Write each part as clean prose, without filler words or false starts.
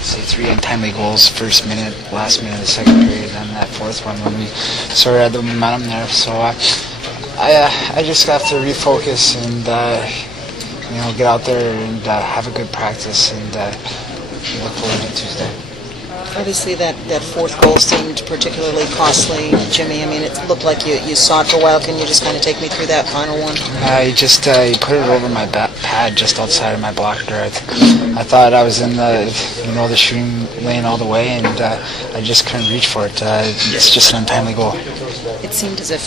say 3 untimely goals first minute, last minute of the second period, and that fourth one when we sort of had the momentum there. So I just have to refocus and get out there and have a good practice and look forward to Tuesday. Obviously, that fourth goal seemed particularly costly, Jimmy. I mean, it looked like you saw it for a while. Can you just kind of take me through that final one? He put it over my pad just outside of my blocker. I thought I was in the shooting lane all the way, and I just couldn't reach for it. It's just an untimely goal. It seemed as if,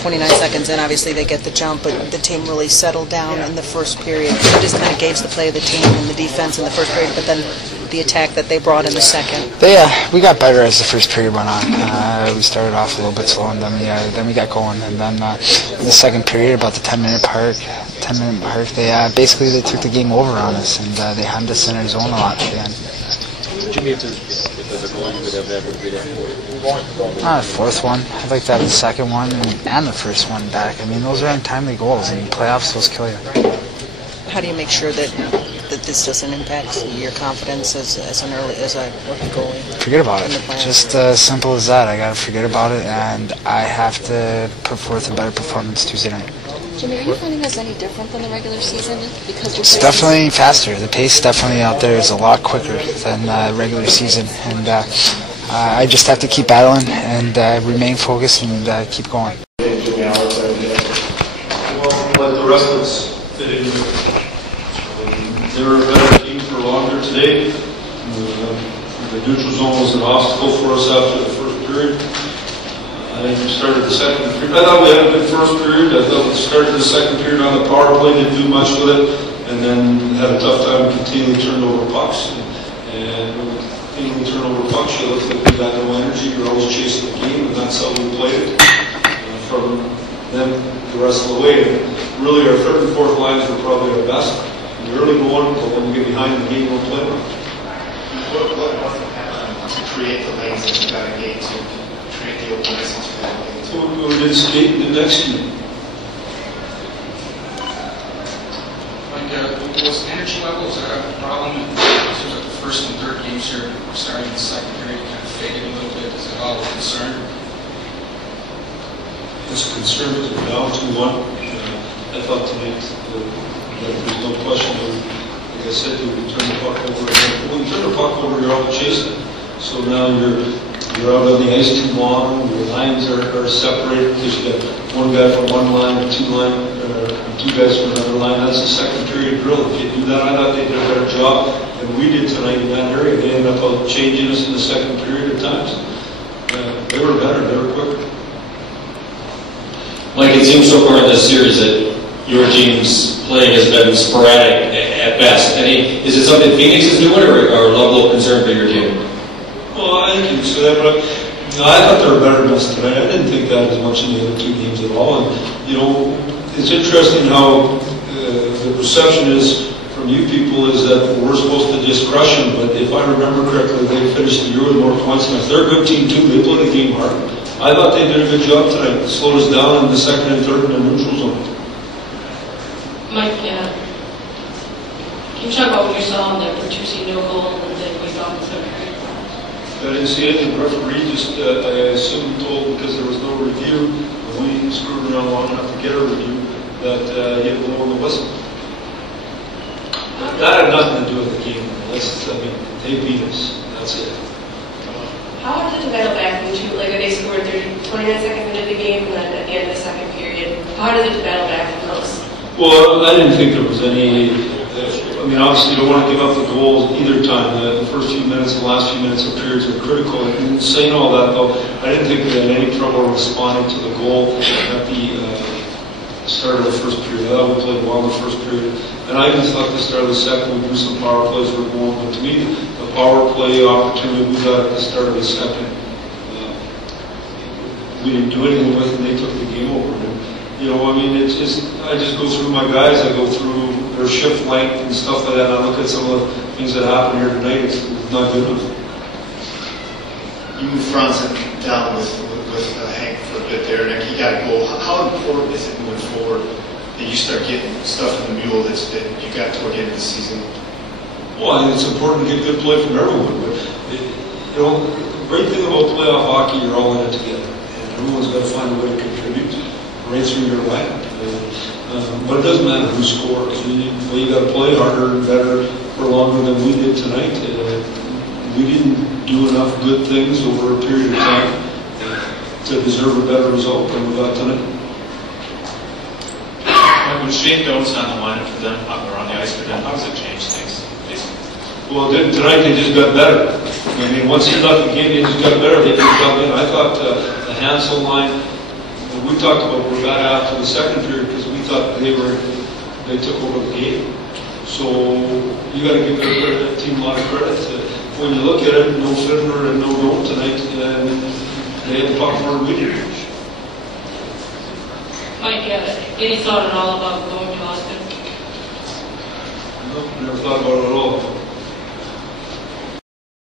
29 seconds in, obviously they get the jump, but the team really settled down in the first period. Can you just kind of gauge the play of the team and the defense in the first period, but then the attack that they brought in the second? We got better as the first period went on. We started off a little bit slow, and then we got going. And then in the second period, about the 10-minute mark, they took the game over on us, and they had us in our zone a lot at the end. Jimmy, if there's a goal, you would have that would be there. The fourth one. I'd like to have the second one and the first one back. Those are untimely goals, and playoffs, those kill you. How do you make sure that this doesn't impact your confidence as a rookie goalie? Forget about it. Just simple as that. I got to forget about it, and I have to put forth a better performance Tuesday night. Jimmy, are you finding this any different than the regular season? Because it's definitely faster. The pace definitely out there is a lot quicker than regular season, and I just have to keep battling and remain focused and keep going. Well, like the rest of us, they were a better team for longer today. The neutral zone was an obstacle for us after the first period. I think we started the second period. I thought we had a good first period. I thought we started the second period on the power play, didn't do much with it, and then had a tough time continuing to turn over pucks. And when we continually turn over pucks, you look like we got no energy. You're always chasing the game, and that's how we played it. From then the rest of the way. And really, our third and fourth lines were probably our best. In the early going, but when we get behind the game, we'll play well. What wasn't happening to create the lanes that you got to get to create the open ices for that game? So we didn't skate and didn't execute. Was energy levels a problem? Like the first and third games here, starting the second period, kind of faded a little bit. Is it all a concern? It's a concern because we're down 2-1. I thought tonight there's no question. Like I said, you can turn the puck over. When you turn the puck over, you're out chasing. So now you're out on the ice too long. Your lines are separated because you got one guy from one line, two guys from another line. That's the second period drill. If you do that, I thought they did a better job than we did tonight in that area. They ended up out changing us in the second period at times. They were better. They were quicker. Mike, it seems so far in this series that your team's playing has been sporadic at best. Is it something Phoenix is doing or a level of concern for your team? Well, I think you can say that, but I thought they were better than us tonight. I didn't think that as much in the other two games at all. And, it's interesting how the perception is from you people is that we're supposed to just crush them, but if I remember correctly, they finished the year with more points than us. They're a good team too. They play the game hard. I thought they did a good job tonight. They slowed us down in the second and third in the neutral zone. Mike, can you talk about what you saw in the Bertuzzi no goal and then we got in the third period? I didn't see it. The referee just, I assume, told because there was no review, and we screwed around long enough to get a review, that he had blown the whistle. That had nothing to do with the game. They beat us. That's it. How hard is it to battle back when they scored 29 seconds into the game and then at the end of the second period? How hard is it to battle back from those? Well, I didn't think there was any. Obviously, you don't want to give up the goals either time. The first few minutes, the last few minutes of periods are critical. And saying all that, though, I didn't think we had any trouble responding to the goal at the start of the first period. I thought we played well in the first period. And I even thought the start of the second, we drew some power plays were going. But to me, the power play opportunity we got at the start of the second, we didn't do anything with, and they took the game over. It's just, I just go through my guys. I go through their shift length and stuff like that. And I look at some of the things that happened here tonight. It's not good enough. You moved Franzen down with Hank for a bit there, and he got a goal. How important is it moving forward that you start getting stuff in the mule that you got toward the end of the season? Well, I think it's important to get good play from everyone, but you know, the great thing about playoff hockey, you're all in it together, and everyone's got to find a way to contribute right through your lineup. But it doesn't matter who scores. You got to play harder and better for longer than we did tonight. We didn't do enough good things over a period of time to deserve a better result than we got tonight. When Shane Doan's on the lineup for them, or on the ice for them, how does it change things? Well, tonight they just got better. I mean, once he left the game, they just got better. They just dug in. I thought the Hansel line, we talked about we got after the second period because we thought they took over the game. So you got to give that team a lot of credit. When you look at it, no Fiddler and no Doan tonight, and they had the puck more than we did. Mike, any thought at all about going to Austin? No, never thought about it at all.